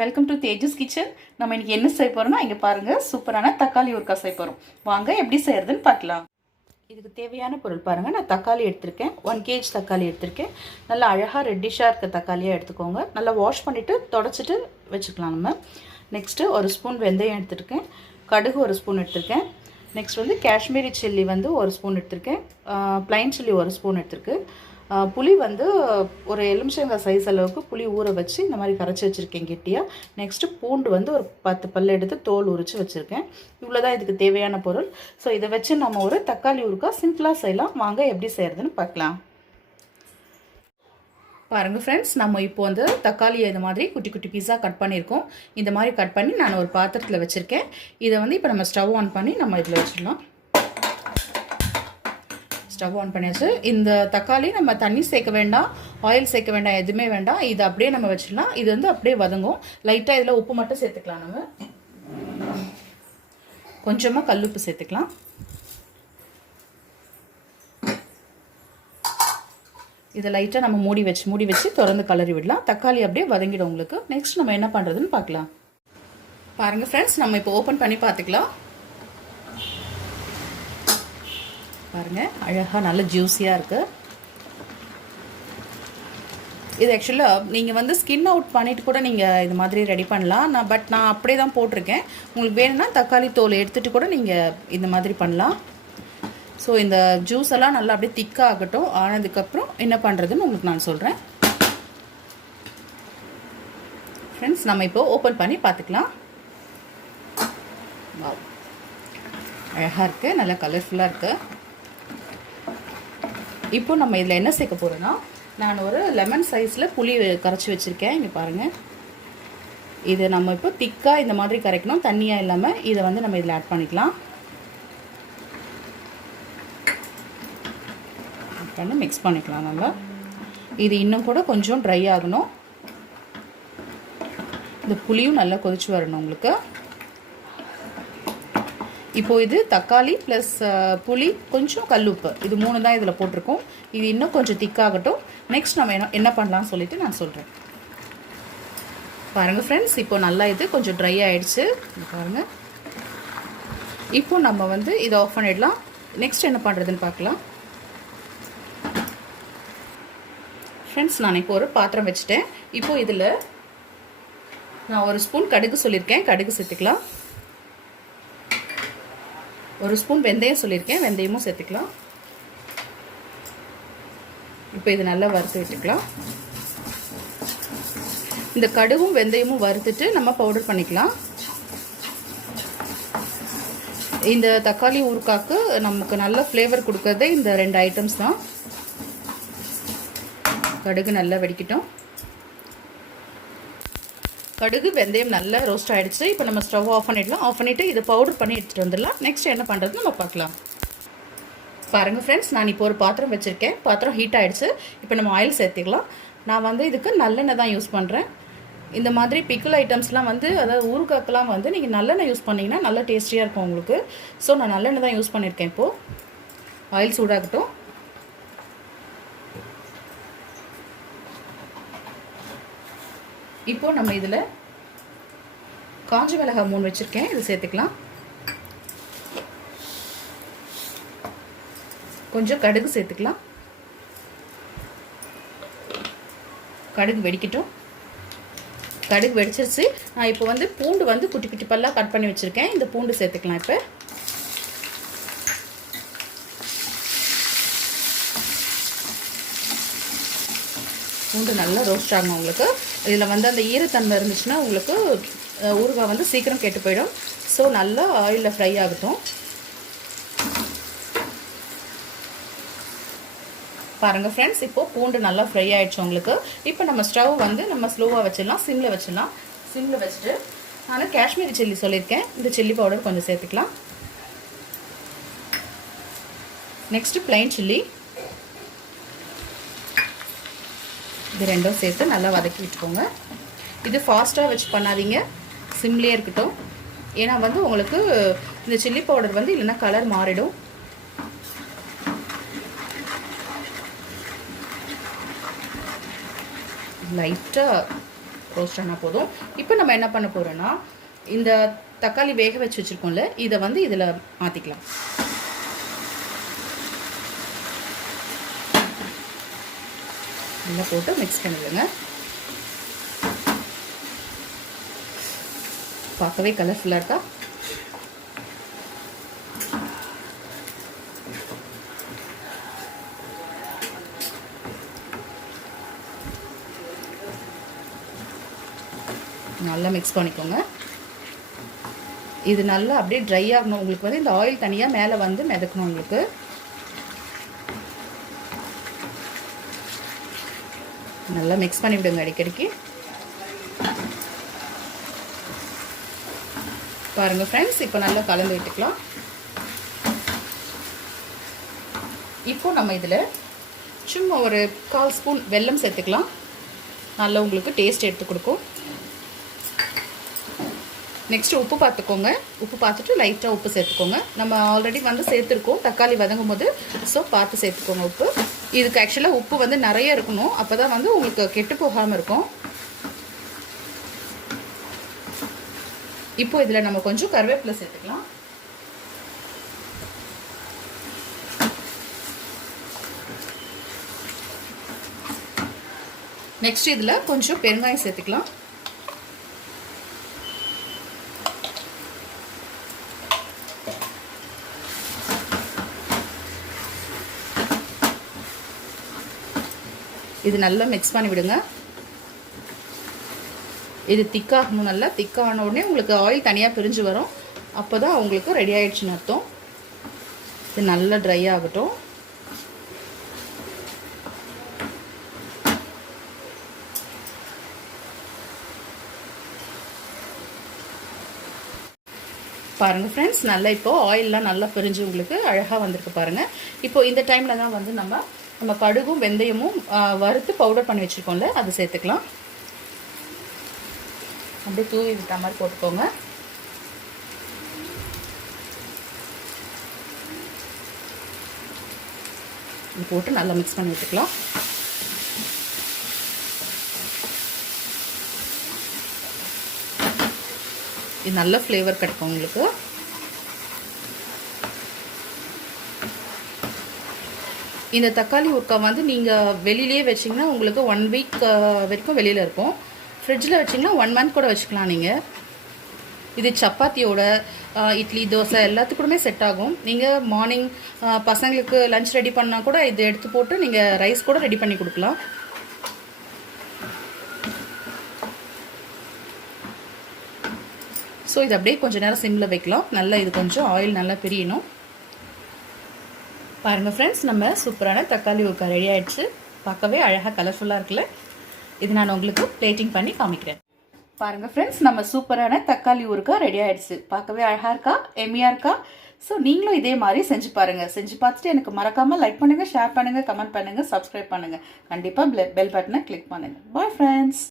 Welcome to Tejas kitchen. நம்ம இன்னைக்கு என்ன செய்ய போறோம்னா இங்க பாருங்க, சூப்பரான தக்காளி ஊறுகாய் செய்ய போறோம். வாங்க எப்படி செய்யறதுன்னு பார்க்கலாம். இதுக்கு தேவையான பொருள் பாருங்க. நான் தக்காளி எடுத்திருக்கேன், 1 kg தக்காளி எடுத்திருக்கேன். நல்லா அழகா ரெட்டிஷா இருக்க தக்காளியா எடுத்துக்கோங்க. நல்லா வாஷ் பண்ணிட்டு தொடச்சிட்டு வச்சுக்கலாம் நம்ம. நெக்ஸ்ட் ஒரு ஸ்பூன் வெந்தயம் எடுத்திருக்கேன், கடுகு ஒரு ஸ்பூன் எடுத்திருக்கேன். நெக்ஸ்ட் வந்து காஷ்மீரி சில்லி வந்து ஒரு ஸ்பூன் எடுத்திருக்கேன், பிளைன் சில்லி ஒரு ஸ்பூன் எடுத்திருக்கு. புளி வந்து ஒரு எலுமிச்சங்காய் சைஸ் அளவுக்கு புளி ஊற வச்சு இந்த மாதிரி கரைச்சி வச்சுருக்கேன் கெட்டியாக. நெக்ஸ்ட்டு பூண்டு வந்து ஒரு 10 பல் எடுத்து தோல் உரித்து வச்சுருக்கேன். இவ்வளோதான் இதுக்கு தேவையான பொருள். ஸோ இதை வச்சு நம்ம ஒரு தக்காளி ஊறுகாய் சிம்பிளாக செய்யலாம். வாங்க எப்படி செய்கிறதுன்னு பார்க்கலாம். பாருங்கள் ஃப்ரெண்ட்ஸ், நம்ம இப்போ வந்து தக்காளியை இந்த மாதிரி குட்டி குட்டி பீஸாக கட் பண்ணியிருக்கோம். இந்த மாதிரி கட் பண்ணி நான் ஒரு பாத்திரத்தில் வச்சுருக்கேன். இதை வந்து இப்போ நம்ம ஸ்டவ் ஆன் பண்ணி நம்ம இதில் வச்சிடலாம். ஸ்டவ் ஆன் பண்ணியாச்சு. இந்த தக்காளி நம்ம தண்ணி சேர்க்க வேண்டாம், ஆயில் சேர்க்க வேண்டாம், எதுவுமே வேண்டாம். இது அப்படியே நம்ம வச்சிடலாம். இது வந்து அப்படியே வதங்கும். லைட்டாக இதில் உப்பு மட்டும் சேர்த்துக்கலாம். நம்ம கொஞ்சமாக கல்லுப்பு சேர்த்துக்கலாம். இதை லைட்டாக நம்ம மூடி வச்சு திறந்து கலரி விடலாம். தக்காளி அப்படியே வதங்கிடும் உங்களுக்கு. நெக்ஸ்ட் நம்ம என்ன பண்ணுறதுன்னு பார்க்கலாம். பாருங்கள் ஃப்ரெண்ட்ஸ், நம்ம இப்போ ஓப்பன் பண்ணி பார்த்துக்கலாம். பாருங்கள், அழகாக நல்ல ஜூஸியாக இருக்குது. இது ஆக்சுவலாக நீங்கள் வந்து ஸ்கின் அவுட் பண்ணிவிட்டு கூட நீங்கள் இது மாதிரி ரெடி பண்ணலாம். நான் அப்படியே தான் போட்டிருக்கேன். உங்களுக்கு வேணும்னா தக்காளி தோல் எடுத்துகிட்டு கூட நீங்கள் இந்த மாதிரி பண்ணலாம். ஸோ இந்த ஜூஸ் எல்லாம் நல்லா அப்படியே திக்காக ஆகட்டும். ஆனதுக்கப்புறம் என்ன பண்ணுறதுன்னு உங்களுக்கு நான் சொல்கிறேன். ஃப்ரெண்ட்ஸ், நம்ம இப்போ ஓப்பன் பண்ணி பார்த்துக்கலாம். அழகாக இருக்குது, நல்லா கலர்ஃபுல்லாக இருக்குது. இப்போ நம்ம இதில் என்ன சேர்க்க போகிறோன்னா, நான் ஒரு லெமன் சைஸில் புளி கரைச்சி வச்சுருக்கேன். இங்கே பாருங்கள். இதை நம்ம இப்போ திக்காக இந்த மாதிரி கரைக்கணும், தண்ணியாக இல்லாமல். இதை வந்து நம்ம இதில் ஆட் பண்ணிக்கலாம். பண்ணி மிக்ஸ் பண்ணிக்கலாம் நல்லா. இது இன்னும் கூட கொஞ்சம் ட்ரை ஆகணும். இந்த புளியும் நல்லா கொதிச்சு வரணும் உங்களுக்கு. இப்போது இது தக்காளி ப்ளஸ் புளி கொஞ்சம் கல்லுப்பு, இது 3 தான் இதில் போட்டிருக்கோம். இது இன்னும் கொஞ்சம் திக்காகட்டும். நெக்ஸ்ட் நம்ம என்ன பண்ணலாம்னு சொல்லிவிட்டு நான் சொல்கிறேன். பாருங்கள் ஃப்ரெண்ட்ஸ், இப்போ நல்லா இது கொஞ்சம் ட்ரை ஆகிடுச்சு. பாருங்கள், இப்போ நம்ம வந்து இதை ஆஃப் பண்ணிடலாம். நெக்ஸ்ட் என்ன பண்ணுறதுன்னு பார்க்கலாம். ஃப்ரெண்ட்ஸ், நான் இப்போ ஒரு பாத்திரம் வச்சுட்டேன். இப்போது இதில் நான் ஒரு ஸ்பூன் கடுகு சொல்லியிருக்கேன், கடுகு சேர்த்துக்கலாம். ஒரு ஸ்பூன் வெந்தயம் சொல்லியிருக்கேன், வெந்தயமும் சேர்த்துக்கலாம். இப்போ இது நல்லா வறுத்து விட்டுக்கலாம். இந்த கடுகும் வெந்தயமும் வறுத்துட்டு நம்ம பவுடர் பண்ணிக்கலாம். இந்த தக்காளி ஊறுகாய்க்கு நமக்கு நல்ல ஃப்ளேவர் கொடுக்கறதே இந்த 2 ஐட்டம்ஸ் தான். கடுகு நல்லா வெடிக்கட்டும். கடுகு வெந்தயம் நல்லா ரோஸ்ட் ஆகிடுச்சு. இப்போ நம்ம ஸ்டவ் ஆஃப் பண்ணிடலாம். ஆஃப் பண்ணிவிட்டு இதை பவுடர் பண்ணி எடுத்துகிட்டு வந்துடலாம். நெக்ஸ்ட் என்ன பண்ணுறது நம்ம பார்க்கலாம். பாருங்கள் ஃப்ரெண்ட்ஸ், நான் இப்போ ஒரு பாத்திரம் வச்சுருக்கேன். பாத்திரம் ஹீட் ஆகிடுச்சு. இப்போ நம்ம ஆயில் சேர்த்துக்கலாம். நான் வந்து இதுக்கு நல்லெண்ணெய் தான் யூஸ் பண்ணுறேன். இந்த மாதிரி பிக்கிள் ஐட்டம்ஸ்லாம் வந்து, அதாவது ஊறுகாய்க்கெலாம் வந்து நீங்கள் நல்லெண்ணெய் யூஸ் பண்ணிங்கன்னா நல்லா டேஸ்டியாக இருக்கும் உங்களுக்கு. ஸோ நான் நல்லெண்ணெய் தான் யூஸ் பண்ணியிருக்கேன். இப்போது ஆயில் சூடாகட்டும். இப்போ நம்ம இதில் காஞ்ச மிளகாய் 3 வச்சுருக்கேன், இது சேர்த்துக்கலாம். கொஞ்சம் கடுகு சேர்த்துக்கலாம். கடுகு வெடிக்கட்டும். கடுகு வெடிச்சிருச்சு. நான் இப்போ வந்து பூண்டு வந்து குட்டி குட்டி பல்லாக கட் பண்ணி வச்சுருக்கேன். இந்த பூண்டு சேர்த்துக்கலாம். இப்போ பூண்டு நல்லா ரோஸ்ட் ஆகணும் உங்களுக்கு. இதில் வந்து அந்த ஈரத்தன்மை இருந்துச்சுன்னா உங்களுக்கு ஊறுகாய் வந்து சீக்கிரம் கெட்டு போயிடும். ஸோ நல்லா ஆயிலில் ஃப்ரை ஆகட்டும். பாருங்கள் ஃப்ரெண்ட்ஸ், இப்போது பூண்டு நல்லா ஃப்ரை ஆகிடுச்சு உங்களுக்கு. இப்போ நம்ம ஸ்டவ் வந்து நம்ம ஸ்லோவாக வச்சிடலாம், சிம்மில் வச்சிடலாம். சிம்மில் வச்சுட்டு நான் காஷ்மீரி சில்லி சொல்லியிருக்கேன், இந்த சில்லி பவுடர் கொஞ்சம் சேர்த்துக்கலாம். நெக்ஸ்ட்டு பிளைன் சில்லி, இது 2ம் சேர்த்து நல்லா வதக்கி விட்டுக்கோங்க. இது ஃபாஸ்ட்டாக வச்சு பண்ணாதீங்க, சிம்லேயே இருக்கட்டும். ஏன்னா வந்து உங்களுக்கு இந்த சில்லி பவுடர் வந்து இல்லைன்னா கலர் மாறிடும். லைட்டாக ரோஸ்ட் ஆனால் போதும். இப்போ நம்ம என்ன பண்ண போகிறோன்னா, இந்த தக்காளி வேக வச்சு வச்சுருக்கோம்ல, இதை வந்து இதில் மாற்றிக்கலாம். நல்லா போட்டு மிக்ஸ் பண்ணிடுங்க. பார்க்கவே கலர்ஃபுல்லாக இருக்கா? நல்லா மிக்ஸ் பண்ணிக்கோங்க. இது நல்லா அப்படியே ட்ரை ஆகணும். உங்களுக்கு வந்து இந்த ஆயில் தனியாக மேலே வந்து மிதக்கணும். உங்களுக்கு நல்லா மிக்ஸ் பண்ணி விடுங்க அடிக்கடிக்கு. பாருங்கள் ஃப்ரெண்ட்ஸ், இப்போ நல்லா கலந்து விட்டுக்கலாம். இப்போ நம்ம இதில் சும்மா ஒரு 1/4 ஸ்பூன் வெல்லம் சேர்த்துக்கலாம். நல்லா உங்களுக்கு டேஸ்ட் எடுத்து கொடுக்கும். நெக்ஸ்ட்டு உப்பு பார்த்துக்கோங்க. உப்பு பார்த்துட்டு லைட்டாக உப்பு சேர்த்துக்கோங்க. நம்ம ஆல்ரெடி வந்து சேர்த்துருக்கோம் தக்காளி வதங்கும் போது, ஸோ பார்த்து சேர்த்துக்கோங்க உப்பு. இதுக்கு ஆக்சுவலாக உப்பு வந்து நிறைய இருக்கணும், அப்போ தான் வந்து உங்களுக்கு கெட்டு போகாமல் இருக்கும். இப்போ இதில் நம்ம கொஞ்சம் கருவேப்பிலை சேர்த்துக்கலாம். நெக்ஸ்ட் இதில் கொஞ்சம் பெருங்காயம் சேர்த்துக்கலாம். இது நல்லா மிக்ஸ் பண்ணி விடுங்க. இது திக்காகணும். நல்லா திக்கான உடனே உங்களுக்கு ஆயில் தனியாக பிரிஞ்சு வரும். அப்போ தான் உங்களுக்கு ரெடி ஆகிடுச்சுன்னு அர்த்தம். இது நல்லா ட்ரை ஆகட்டும். பாருங்கள் ஃப்ரெண்ட்ஸ், நல்லா இப்போது ஆயிலெலாம் நல்லா பிரிஞ்சு உங்களுக்கு அழகாக வந்திருக்கு பாருங்கள். இப்போது இந்த டைமில் தான் வந்து நம்ம கடுகும் வெந்தயமும் வறுத்து பவுடர் பண்ணி வச்சுருக்கோம்ல, அது சேர்த்துக்கலாம். அப்படியே தூவி விட்ட மாதிரி போட்டுக்கோங்க. இது போட்டு நல்லா மிக்ஸ் பண்ணி விட்டுக்கலாம். இது நல்ல ஃப்ளேவர் கிடைக்கும் உங்களுக்கு. இந்த தக்காளி ஊறுகாய் வந்து நீங்கள் வெளியிலே வச்சிங்கன்னா உங்களுக்கு 1 வீக் வரைக்கும் வெளியில் இருக்கும். ஃப்ரிட்ஜில் வச்சிங்கன்னா 1 மந்த் கூட வச்சுக்கலாம் நீங்கள். இது சப்பாத்தியோட, இட்லி, தோசை எல்லாத்துக்கூடமே செட் ஆகும். நீங்கள் மார்னிங் பசங்களுக்கு லஞ்ச் ரெடி பண்ணால் கூட இது எடுத்து போட்டு நீங்கள் ரைஸ் கூட ரெடி பண்ணி கொடுக்கலாம். ஸோ இது அப்படியே கொஞ்சம் நேரம் சிம்மில் வைக்கலாம். நல்லா இது கொஞ்சம் ஆயில் நல்லா பிரியணும். பாருங்கள் ஃப்ரெண்ட்ஸ், நம்ம சூப்பரான தக்காளி ஊறுகாய் ரெடி ஆகிடுச்சு. பார்க்கவே அழகாக கலர்ஃபுல்லாக இருக்குல்ல. இது நான் உங்களுக்கு பிளேட்டிங் பண்ணி காமிக்கிறேன். பாருங்கள் ஃப்ரெண்ட்ஸ், நம்ம சூப்பரான தக்காளி ஊறுகாய் ரெடி ஆகிடுச்சு. பார்க்கவே அழகாக இருக்கா, எம்மியாக இருக்கா? ஸோ நீங்களும் இதே மாதிரி செஞ்சு பாருங்கள். செஞ்சு பார்த்துட்டு எனக்கு மறக்காமல் லைக் பண்ணுங்கள், ஷேர் பண்ணுங்கள், கமெண்ட் பண்ணுங்கள், சப்ஸ்கிரைப் பண்ணுங்கள். கண்டிப்பாக பெல் பட்டனை கிளிக் பண்ணுங்கள். Bye friends.